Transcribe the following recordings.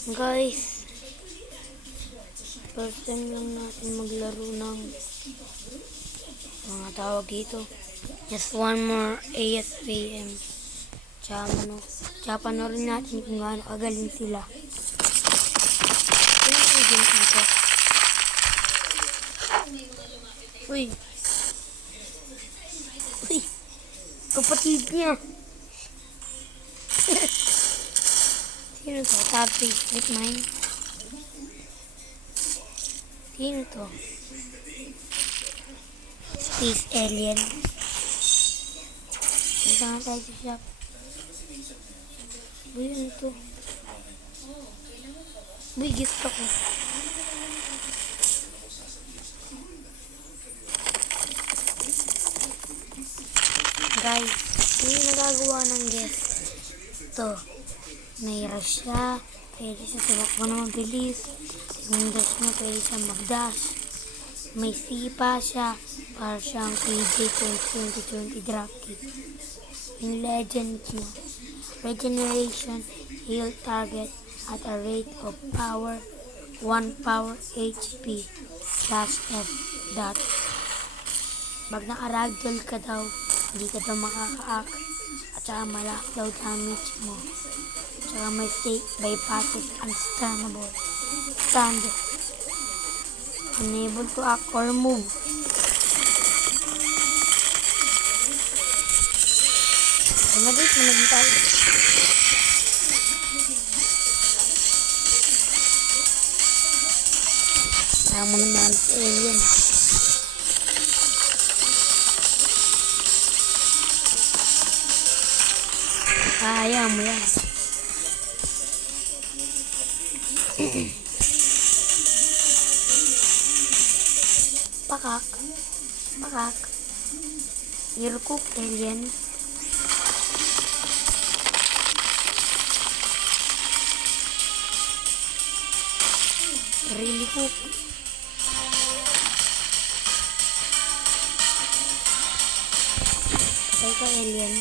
Guys, first time lang natin maglaro ng mga tawag dito. Just one more ASVM. Tsaka panoorin natin kung gaano kagaling sila. Ano ang games nito? Uy! Uy! Kapatid niya! Sino to? Top 3 split mine? Sino to? Space alien. Punta nga tayo sa shop. Uy, ano to? Uy, gift ako. Guys, hindi nagagawa ng guest. Ito. May rush siya. Pwede siya tumakbo na mabilis. Yung dash niya, pwede siya mag-dash. May sipa siya. Para siyang KJ 2020 draft kit. Yung legend niya. Regeneration, heal target at a rate of power 1 power HP /F dot. Pag naka-ragdoll ka daw, hindi ka daw makaka-act at saka malaki daw damage mo. Tsaka may stake bypasses unstunnable. Stand. Unable to act or move. Ano guys, managin tayo. Kaya mo nangyari sa alien. Kaya mo yan. Pakak. Pakak. You're cooked, alien. Really cooked. Patay ka, alien.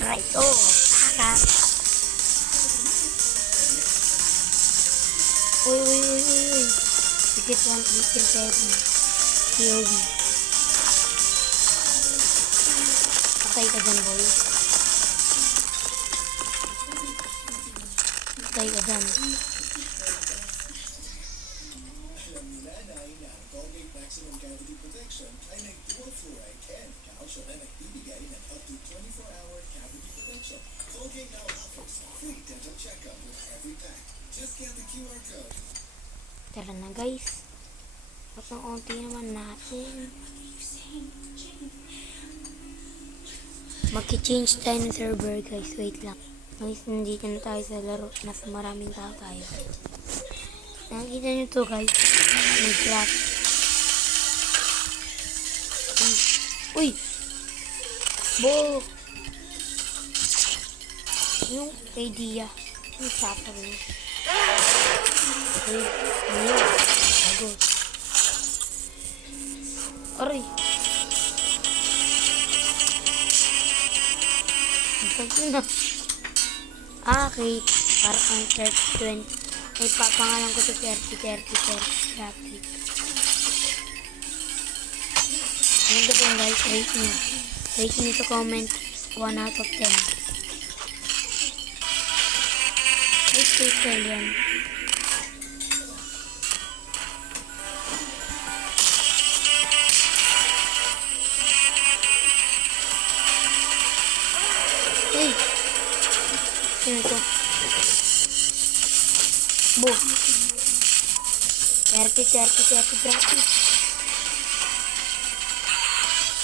Right, oh, pakak. Uy. Ticket 1, ticket 7. POV. Patay ka dyan, boy. Patay ka dyan. Tara na guys. At ng unti naman natin. Magki-change tayo ng server guys. Wait lang. Guys, nandito na tayo sa laro. Nasa maraming tao tayo. Nakikita nyo to guys. May trap. Uy! Bo! Yung idea. Yung sapper mo. Uy! Ano? Agos. Aray! Sabi na. Okay. Para kang 30-20. Ay, pangalan ko to 30-30. Traffic. Ano ba po guys? Rate nyo. Rate nyo sa comment. 1 out of 10. Ay, special yan. Hey! Sino to? Bo! 30 traffic.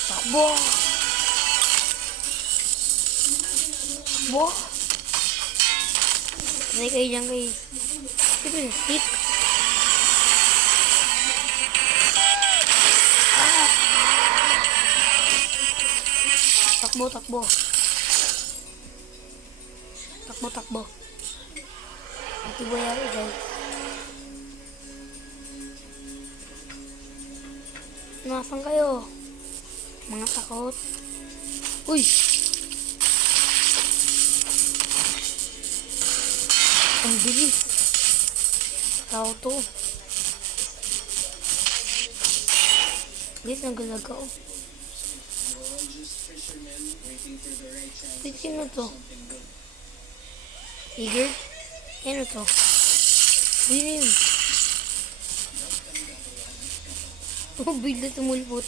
Takbo! Takbo! Patay kayo dyan kayo. Ito yung stick. Takbo. Takbo. Ito ba yan guys? Nasaan kayo? Mga takot. Uy! Ang bilis. Tao to. Guys, nagalagaw. Wait, sino to? Eager? Ano to? Uy, yun. Oh, bigla tumulpot.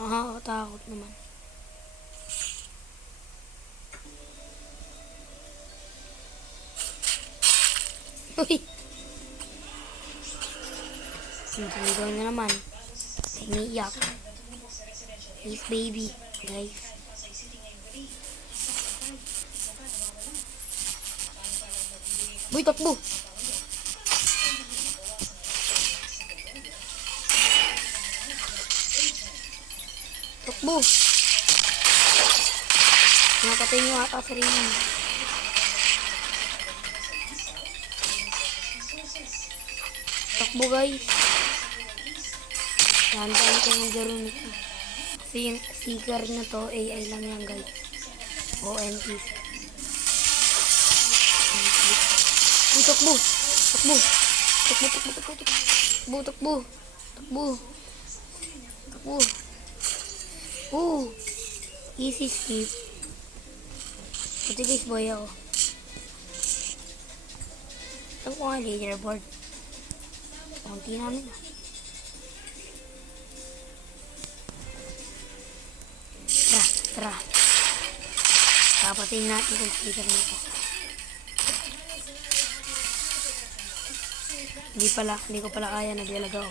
Nakakatakot naman. Uy! Sinisigaw na naman. Iniiyak. Please, baby. Guys. Uy, takbo! Takbo! Napatay niyo ata sa rin. Takbo, guys. Tandaan ko yung garo nito. Kasi yung sticker na to, AI lang yan, guys. ONT. Uy, takbo! Takbo! Takbo, takbo, takbo, takbo. Takbo, takbo. Takbo. Takbo. Easy skip. Ito guys, boy ako. Ito ko nga leaderboard. Kaunti namin ah. Tara. Kapatayin natin kung sticker nito. Hindi ko pala kaya. Naglalagaw.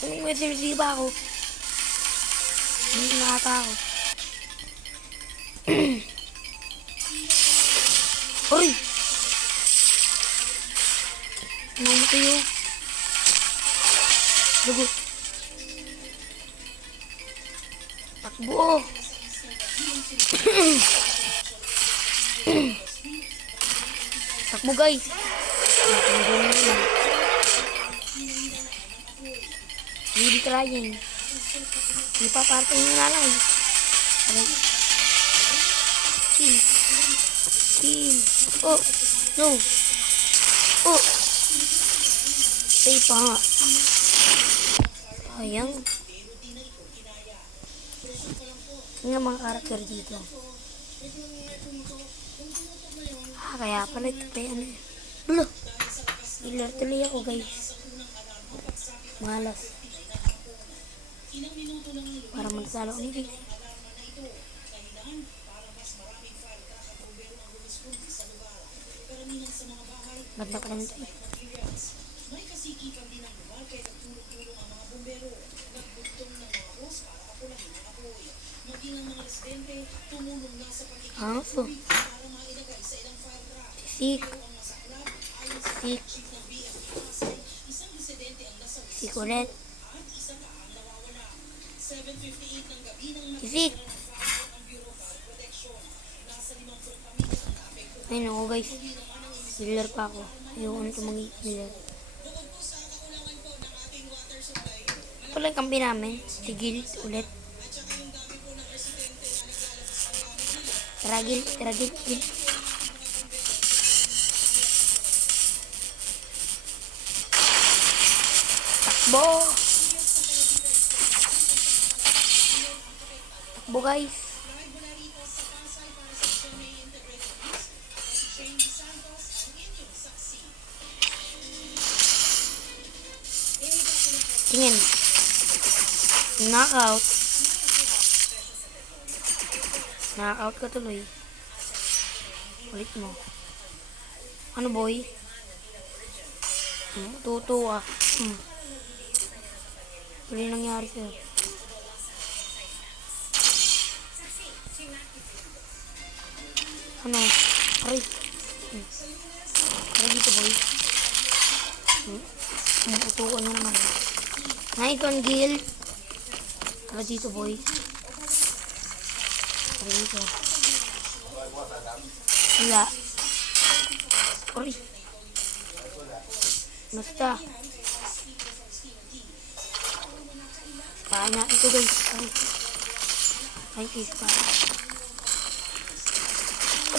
Anong may sinisiba ako? Hindi nakata ako. Uy! Namatay yun. Dugo. Takbo. Takbo guys. Hindi trying. Hindi pa parte yung nanay. Team. Oh. No. Oh. Stay pa nga. Ayang. Yung mga karakter dito. Kaya pala ito pa yan. Bulo. Ilar tuloy ako guys. Malas. Para magsalo ko ni Ganda pa rin ito eh. Aso. Sik ulit. Sik. Ayun ako guys. Healer pa ako. Ayoko na ito mag-healer. Ito lang kampi namin. Si Guild ulit. Tara Guild. Takbo guys. Tingin. Knockout ka tuloy. Ulit mo. Ano boy? Tutuwa. Ano yung nangyari sa'yo? Ano? Aray. Aray dito boy. Tutuwa na naman. Nice one, Gil. Aray dito boy. Dito. Wala. Uy. Basta. Paano natin ito guys. Ay, kiss pa.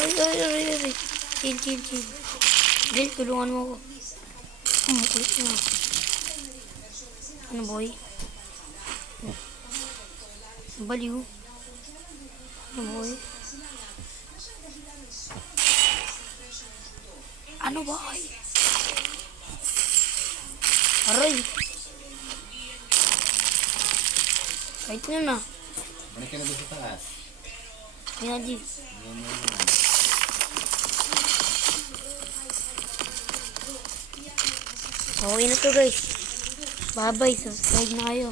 Ay. Chill. Jill, tulungan mo ako. Kulit na. Ano boy? Baliw. Ano boy? Ano boy? Aray! Kahit nyo na. Balik ka na doon sa taas. Ayan, Jill. Okay na to guys. Bye-bye. Subscribe na kayo.